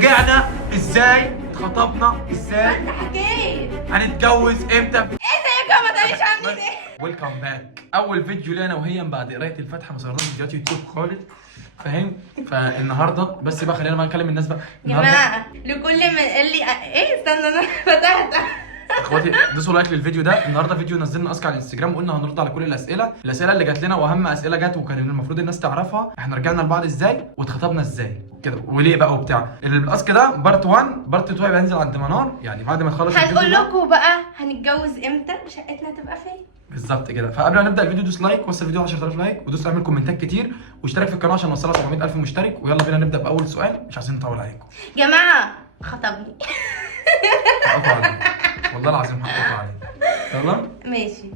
رجعنا ازاي؟ اتخطبنا ازاي؟ انت حكيت هنتجوز امتى؟ ايه ده يا ما تقوليش عاملين ايه؟ ويلكم باك. اول فيديو لنا وهي بعد قرايه الفاتحه، ما صورناش فيديوهات يوتيوب خالص، فاهم؟ فالنهارده بس بقى خلينا بقى نكلم الناس بقى يا جماعه لكل من قال لي ايه استنى انا فتحت. اخواتي دوسوا لايك للفيديو ده. النهارده فيديو نزلنا اسك على الانستجرام وقلنا هنرد على كل الاسئله اللي جات لنا، واهم اسئله جت وكان المفروض الناس تعرفها احنا رجعنا لبعض ازاي واتخطبنا ازاي كده وليه بقى وبتاع. الاسك ده بارت 1، بارت 2 هيبقى ينزل عند منار يعني بعد ما تخلص الفيديو هنقول ده. لكم بقى هنتجوز امتى وشقتنا هتبقى فين. بالظبط كده. فقبل ما نبدا الفيديو دوس لايك، وصل الفيديو 10000 لايك، ودوس اعمل كومنتات كتير، واشترك في القناه عشان نوصلها 700000 مشترك. ويلا بينا نبدا باول سؤال، مش عايزين نطول عليكم. جماعه خطبني. حقكم عليا والله العظيم، حقكم عليا. يلا ماشي.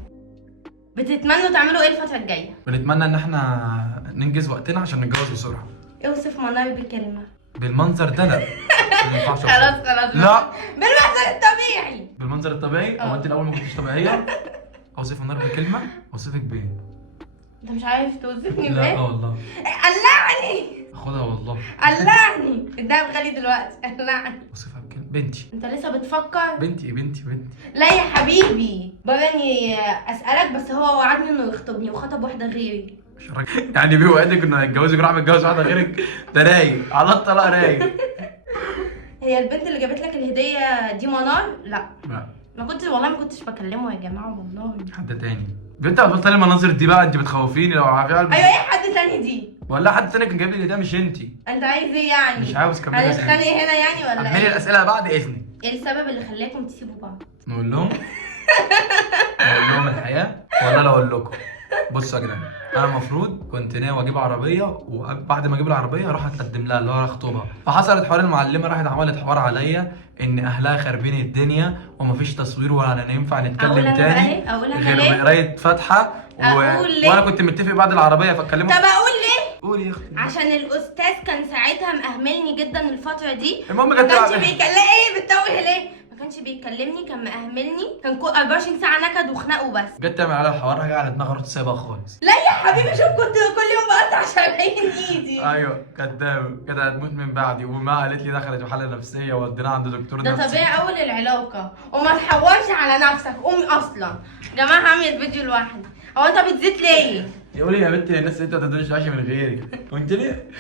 بتتمنوا تعملوا ايه الفتره الجايه؟ بنتمنى ان احنا ننجز وقتنا عشان نتجوز بسرعه. اوصف منار بكلمه. بالمنظر ده لا. ما ينفعش أوصف. خلاص لا بالمنظر الطبيعي. بالمنظر الطبيعي. او انت الاول ما كنتش طبيعيه. اوصف النار بكلمه، اوصفك بايه؟ انت مش عارف توصفني لا بايه؟ والله. قلعني خدها والله. قلعني الدهب غالي دلوقتي. قلعني. اوصفها بكلمه. بنتي. انت لسه بتفكر؟ بنتي بنتي. لا يا حبيبي براني اسالك، بس هو وعدني انه يخطبني وخطب واحده غيري. مش راجل يعني بيوعدك انه هيتجوزك وراح متجوز واحده غيرك؟ ده رايق على الطلاق رايق. هي البنت اللي جابت لك الهديه دي منار؟ لا لا ما كنتش بكلمه يا جماعه والله. حد تاني. انت بطلت المناظر دي بقى، انت بتخوفيني لو عارفه. ايوه ايه حد تاني دي؟ ولا حد تاني كان جايب لي ده مش انت. انت عايز ايه يعني؟ مش عاوز كملي هنتخانق هنا يعني ولا كملي ايه؟ الاسئله بعد اذنك. ايه السبب اللي خلاكم تسيبوا بعض؟ نقول لهم نقول لهم الحقيقه ولا لا اقول لكم؟ بصوا يا جدعان، انا المفروض كنت ناوي اجيب عربيه، وبعد ما اجيب العربيه اروح اتقدم لها اللي هو اخطبها. فحصلت حوار المعلمه راحت عملت حوار عليا ان اهلها خاربين الدنيا ومفيش تصوير ولا ينفع نتكلم أقول تاني أنا بقى أقول أنا غير ليه؟ بقرايه فاتحه أقول ليه؟ وانا كنت متفق بعد العربيه فاتكلموا. طب اقول ليه؟ قولي يا اختي. عشان الاستاذ كان ساعتها مأهملني جدا الفتره دي. المهم ما جت كانش بعد- بيكلم ايه بتتوه ليه؟ ما كانش بيكلمني، كان مأهملني، كان 24 ساعه نكد وخناق وبس. جت تعمل عليها الحوار راجع على دماغها، رحت سايبها خالص. لا يا حبيبي شوف كنت كل يوم بقطع شرايين ايدي. ايوه كداب كده هتموت من بعدي. وما قالت لي دخلت في حاله نفسيه ووديناها عند دكتور ده نفسي. طبيعي اول العلاقه، وما تحورش على نفسك. قومي اصلا. يا جماعه هعمل فيديو لوحدي. هو انت بتزيد ليه؟ يقول لي يا بنت الناس انت ما تقدرش تعيش من غيري وانت ليه؟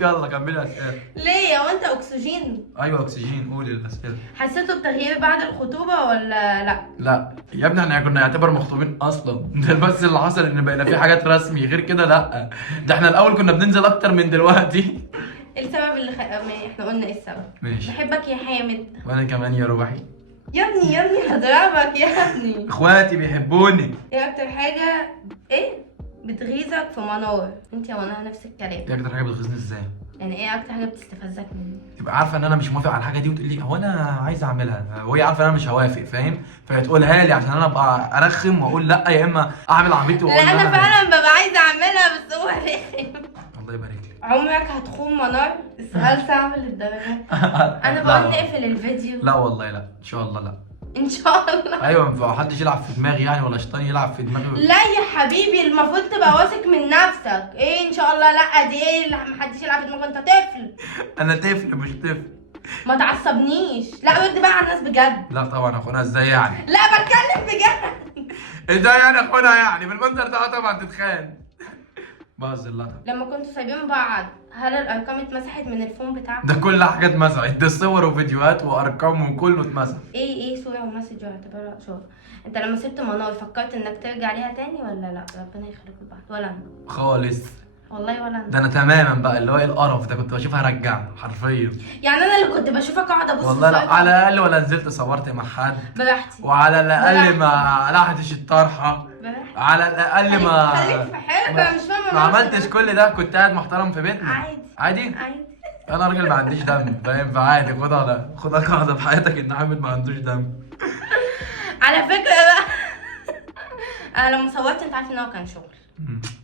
يلا كملي الاسئله. ليه؟ هو انت اكسجين؟ ايوه اكسجين. قولي الاسئله. حسيتوا بتغيير بعد الخطوبه ولا لا؟ لا يا ابني احنا كنا نعتبر مخطوبين اصلا. ده بس اللي حصل ان بقينا في حاجات رسمي، غير كده لا. ده احنا الاول كنا بننزل اكتر من دلوقتي. السبب اللي احنا قلنا ايه السبب؟ ماشي. بحبك يا حامد. وانا كمان يا روحي. يا ابني هضربك يا ابني. اخواتي بيحبوني. ايه اكتر حاجه بتغيظك في منار؟ انت يا منار نفس الكلام. دي اكتر حاجه بتغيظني ازاي؟ يعني ايه اكتر حاجه بتستفزك مني؟ تبقى عارفه ان انا مش موافق على الحاجه دي وتقول لي هو انا عايز اعملها، وهي عارفه ان انا مش هوافق، فاهم؟ فتقولها لي عشان انا ابقى ارخم واقول لا، يا اما اعمل عبيط لا واقول انا فعلا ببقى عايزه اعملها بس هو رخم. الله يبارك لك. عمرك هتخون منار؟ السؤال صعب للدرجه. انا لا بقول والله. نقفل الفيديو. لا والله لا ان شاء الله لا. ان شاء الله. ايوه ما حدش يلعب في دماغي يعني، ولا شيطان يلعب في دماغي. لا يا حبيبي المفروض تبقى واثق من نفسك. ايه ان شاء الله لا دي ايه؟ لا محدش يلعب في دماغك، انت طفل. انا طفل مش طفل. ما تعصبنيش. لا رد بقى على الناس بجد. لا طبعا اخونا ازاي يعني؟ لا بتكلم بجد. ازاي يعني اخونا يعني؟ بالمنظر ده طبعا تتخان. بهزر لا طبعا. لما كنتوا سايبين بعض هل الارقام اتمسحت من الفون بتاعك؟ ده كل حاجه اتمسحت، ده صور وفيديوهات وارقام وكله اتمسح. ايه صورة ومسج يعتبرها شغل. انت لما سبت منار فكرت انك ترجع ليها تاني ولا لا؟ ربنا يخليكم لبعض. ولا انا خالص. والله ولا ده انا. انا تماما بقى اللي هو ايه القرف ده، كنت بشوفها رجع حرفيا. يعني انا اللي كنت بشوفك قاعده ابص والله لا، في على الاقل ولا نزلت صورت مع حد، براحتي. وعلى الاقل براحتي. ما لحتش الطرحه، براحتي. على الاقل ما خليك في حالك. انا مش فاهمه ما عملتش كل ده، كنت قاعد محترم في بيتنا. عادي. عادي. عادي. انا راجل ما عنديش دم، فاهم؟ فعادي خدها قاعده في حياتك ان حامد ما عندوش دم. على فكره بقى انا لما صورت انت عارف ان هو كان شغل.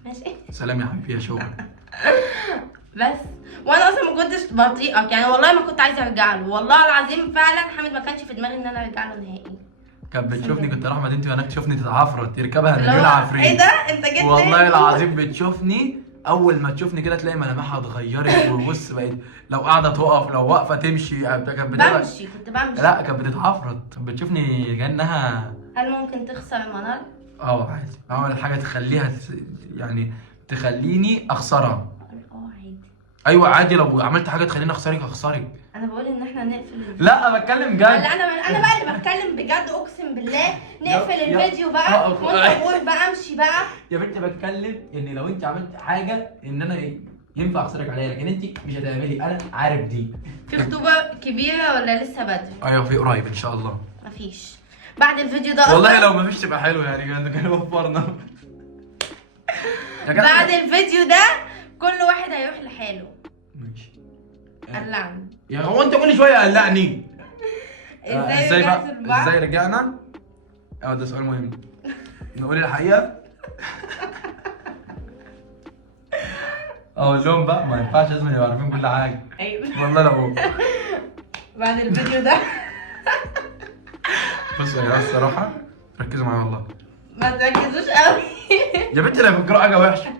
ماشي. سلام يا حبيبي يا شغل. بس وانا اصلا ما كنتش بطيئك يعني، والله ما كنت عايزه ارجع له، والله العظيم فعلا حامد ما كانش في دماغي ان انا ارجع له نهائي. كانت بتشوفني كنت اروح مدينتي وهناك تشوفني تتعفرت يركبها اللي مليون هو عفريت. ايه ده؟ انت جيت والله ليه؟ العظيم بتشوفني اول ما تشوفني كده تلاقي ملامحها اتغيرت، وبص بقت لو قاعده تقف، لو واقفه تمشي. كانت كنت بمشي. لا كانت بتتعفرت، كانت بتشوفني كانها. هل ممكن تخسر منار؟ عادي، اعمل حاجه تخليها يعني تخليني اخسرها. عادي. ايوه عادي، لو عملت حاجه تخليني اخسرك هخسرك. انا بقول ان احنا نقفل لا بتكلم جد. ولا انا بقى اللي بتكلم بجد، اقسم بالله. نقفل الفيديو بقى وانت قول بقى امشي بقى. يا بنتي بتكلم ان لو انت عملت حاجه ان انا ينفع اخسرك عليها، لكن انت مش هتعملي، انا عارف دي. في خطوبه كبيره ولا لسه بدري؟ ايوه في قريب ان شاء الله. مفيش بعد الفيديو ده والله لو مفيش تبقى حلو يعني، كان وفرنا. بعد الفيديو ده كل واحد هيروح لحاله. ماشي. قلعني يا هو انت كل شويه قلعني. ازاي بقى ازاي رجعنا؟ ده سؤال مهم. نقول الحقيقه. اقول لهم بقى ما ينفعش، لازم يبقوا عارفين كل حاجه. ايوه والله لو بعد الفيديو ده بصوا يا جماعه الصراحه ركزوا معايا والله. ما تركزوش قوي. يا بنتي لا فكروا حاجه وحشه.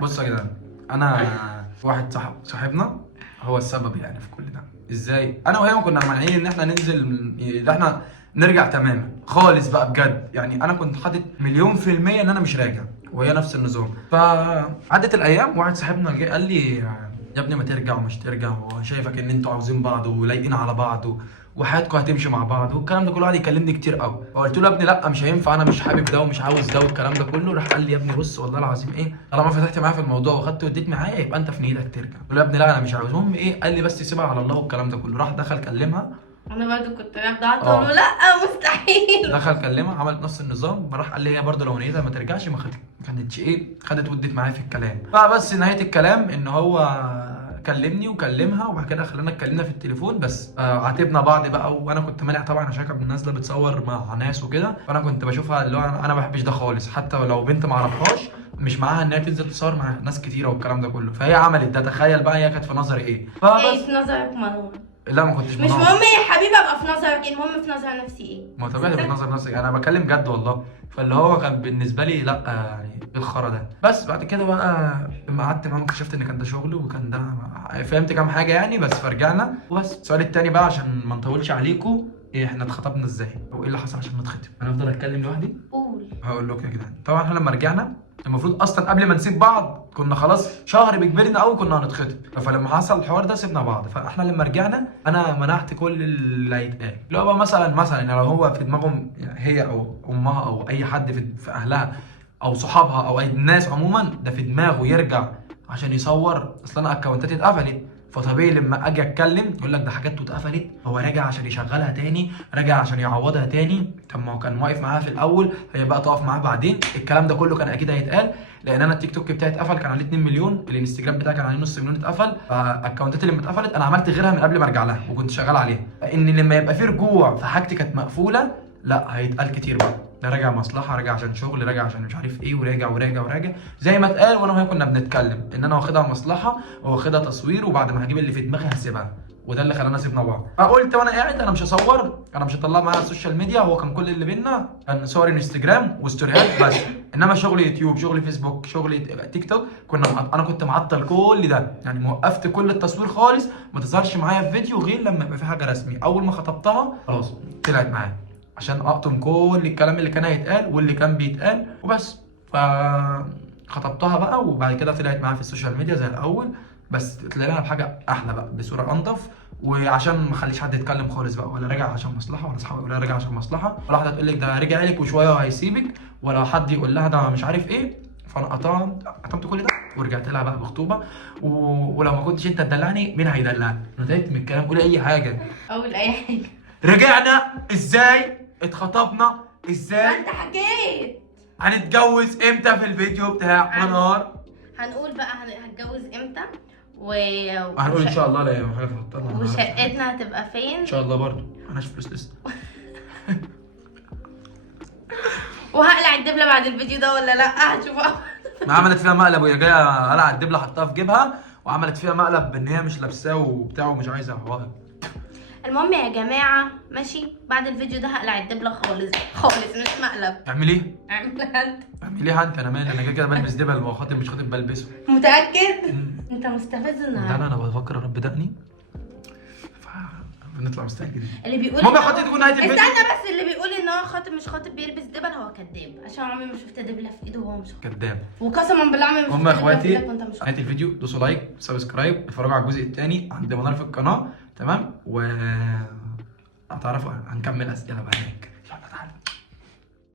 بصوا يا جدعان، انا واحد صاحبنا هو السبب يعني في كل ده. ازاي؟ انا وهي كنا مانعين ان احنا ننزل، ان احنا نرجع تماما خالص بقى بجد. يعني انا كنت حاطط 100% ان انا مش راجع، وهي نفس النظام. فعدت الايام، واحد صاحبنا جه قال لي يا ابني ما ترجع ومش ترجع، وشايفك ان انتوا عاوزين بعض ولايقين على بعض وحياتكم هتمشي مع بعض والكلام ده كله. قعد يكلمني كتير قوي، فقلت له يا ابني لا مش هينفع، انا مش حابب ده ومش عاوز ده والكلام ده كله. راح قال لي يا ابني بص والله العظيم ايه، طالما فتحت معايا في الموضوع وخدت واديت معايا يبقى انت في نيتك ترجع. قلت له يا ابني لا انا مش عاوز. المهم ايه، قال لي بس سيبها على الله والكلام ده كله. راح دخل كلمها، انا برضه كنت رايحه اقول له لا مستحيل. دخل كلمها عملت نفس النظام. راح قال لي هي برضه لو نيتها ما ترجعش، ما كانتش ايه، خدت ودت معايا في الكلام. فبس نهايه الكلام ان هو كلمني وكلمها، وبعد كده خلانا اتكلمنا في التليفون بس. عاتبنا بعض بقى، وانا كنت مانع طبعا عشان كانت نازله بتصور مع ناس وكده. فانا كنت بشوفها اللي هو انا ما بحبش ده خالص، حتى لو بنت ما اعرفهاش مش معاها ان هي تنزل تصور مع ناس كتيره والكلام ده كله. فهي عملت ده، تخيل بقى هي كانت في نظري ايه. ايه في نظرك منور؟ لا ما كنتش مش مهم يا حبيبي ابقى في نظرك ايه، المهم في نظر نفسي ايه. ما طبيعي في نظر نفسك، انا بكلم جد والله. فاللي هو كان بالنسبه لي لا يعني ايه الخرا ده. بس بعد كده بقى لما قعدت معاهم اكتشفت ان كان ده شغل، وكان ده فهمت كام حاجه يعني بس. فرجعنا وبس. السؤال التاني بقى عشان ما نطولش عليكم، ايه احنا اتخطبنا ازاي وايه اللي حصل عشان نتخطب؟ انا افضل اتكلم لوحدي؟ قول. هقول لكم يا جدعان. طبعا احنا لما رجعنا المفروض اصلا قبل ما نسيب بعض كنا خلاص شهر بكبرنا قوي كنا هنتخطب. فلما حصل الحوار ده سيبنا بعض. فاحنا لما رجعنا انا منعت كل اللي هيتقال. لو بقى مثلا لو هو في دماغهم هي او امها او اي حد في اهلها او صحابها او اي الناس عموما ده في دماغه يرجع عشان يصور، اصل انا اكونتاتي اتقفلت. فطبيعي لما اجي اتكلم يقول لك ده حاجاته اتقفلت، هو راجع عشان يشغلها تاني، راجع عشان يعوضها تاني. طب ما هو كان واقف معاها في الاول، هي بقى تقف معاه بعدين. الكلام ده كله كان اكيد هيتقال، لان انا التيك توك بتاعي اتقفل كان عليه 2 مليون، الانستجرام بتاعي كان عليه نص مليون اتقفل. فاكونتاتي اللي اتقفلت انا عملت غيرها من قبل ما ارجع لها وكنت شغال عليها. فان لما يبقى في رجوع فحاجتي كانت مقفوله، لا هيتقال كتير بقى ده راجع مصلحه، راجع عشان شغل، راجع عشان مش عارف ايه، وراجع زي ما اتقال. وانا وهي كنا بنتكلم ان انا واخدها مصلحه وواخدها تصوير، وبعد ما هجيب اللي في دماغي هسيبها. وده اللي خلانا سيبنا بعض. فقلت وانا قاعد انا مش هصور، انا مش هطلع معاها على السوشيال ميديا. هو كان كل اللي بينا كان صور انستجرام وستوريات بس، انما شغل يوتيوب، شغل فيسبوك، شغل تيك توك انا كنت معطل كل ده. يعني موقفت كل التصوير خالص، ما تظهرش معايا في فيديو غير لما يبقى في حاجه رسمي. اول ما خطبتها خلاص طلعت معايا عشان اقطم كل الكلام اللي كان هيتقال واللي كان بيتقال وبس. فخطبتها بقى، وبعد كده طلعت معايا في السوشيال ميديا زي الاول، بس طلع لها بحاجه احلى بقى بصوره انضف. وعشان ما اخليش حد يتكلم خالص بقى، ولا راجع عشان مصلحه، ولا اصحابي يقولوا راجع عشان مصلحه، ولا واحده تقول لك ده رجع لك وشويه وهيسيبك، ولا حد يقول لها ده مش عارف ايه. فانا قطمت كل ده ورجعت لها بقى بخطوبه. ولو ما كنتش انت تدلعني مين هيدلعني؟ انا تعبت من الكلام. قولي اي حاجه. اقول اي حاجه. رجعنا ازاي؟ اتخطبنا ازاي؟ ما انت حكيت. هنتجوز امتى في الفيديو بتاع منار؟ هنقول بقى هنتجوز امتى هنقول ان شاء الله. لا حاجه فكرنا وشقتنا هتبقى فين ان شاء الله. برضو معناش فلوس لسه. وهقلع الدبله بعد الفيديو ده ولا لا؟ هتشوفوا. ما عملت فيها مقلب وهي جايه قلع الدبله حطها في جيبها، وعملت فيها مقلب ان هي مش لابساه وبتاع ومش عايزه عواقب. المهم يا جماعه ماشي، بعد الفيديو ده هقلع الدبله خالص خالص، مش مقلب. تعمل ايه؟ اعملها انت. اعمل ايه انت؟ انا مالي، انا كده كده بلبس دبل، ما هو خاطر مش خاطر بلبسه. متاكد؟ انت مستفز ده النهارده. انا بفكر يا رب دقني بنطلع مستعجلين. اللي بيقول المهم يا إن هو- اخواتي تكون نهايه الفيديو. استنى بس، اللي بيقول ان هو خاطب مش خاطب بيلبس دبل هو كذاب، عشان عمري ما شفت دبله في ايده وهو مش خاطب. كداب. وقسما بالله عمري ما شفت المهم يا دبله في ايدك اخواتي وانت مش خاطب. نهايه الفيديو دوسوا لايك سبسكرايب، اتفرجوا على الجزء الثاني عند منار في القناه، تمام؟ و هتعرفوا هنكمل اسئله بقى هناك.